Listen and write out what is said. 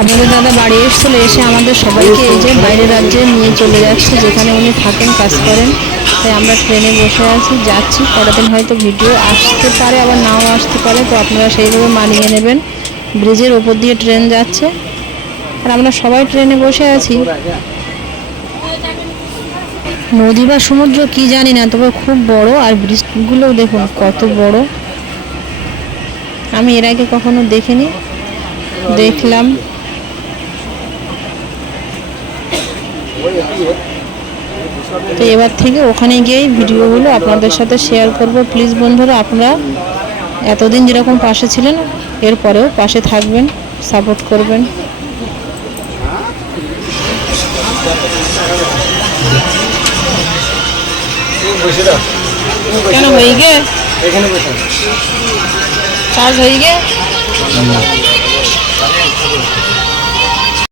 আপনাদের দাদা বাড়ি এসেছিল, এসে আমাদের সবাইকে এই যে বাইরের রাজ্যে নিয়ে চলে যাচ্ছে, যেখানে উনি থাকেন, কাজ করেন। তাই আমরা ট্রেনে বসে আছি, যাচ্ছি। পরের দিন হয়তো ভিডিও আসতে পারে, আবার নাও আসতে পারে, তো আপনারা সেইভাবে মানিয়ে নেবেন। ব্রিজের ওপর দিয়ে ট্রেন যাচ্ছে আর আমরা সবাই ট্রেনে বসে আছি। নদী বা সমুদ্র কি জানি না, তবে খুব বড়। আর ব্রিজগুলো দেখুন কত বড়, আমি এর আগে কখনো দেখিনি, দেখলাম। তো এবার থেকে ওখানে গিয়েই ভিডিওগুলো আপনাদের সাথে শেয়ার করব। প্লিজ বন্ধুরা, আপনারা এতদিন যেরকম পাশে ছিলেন, এরপরেও পাশে থাকবেন, সাপোর্ট করবেন। কেন হয়ে গে চার্জ হয়ে গে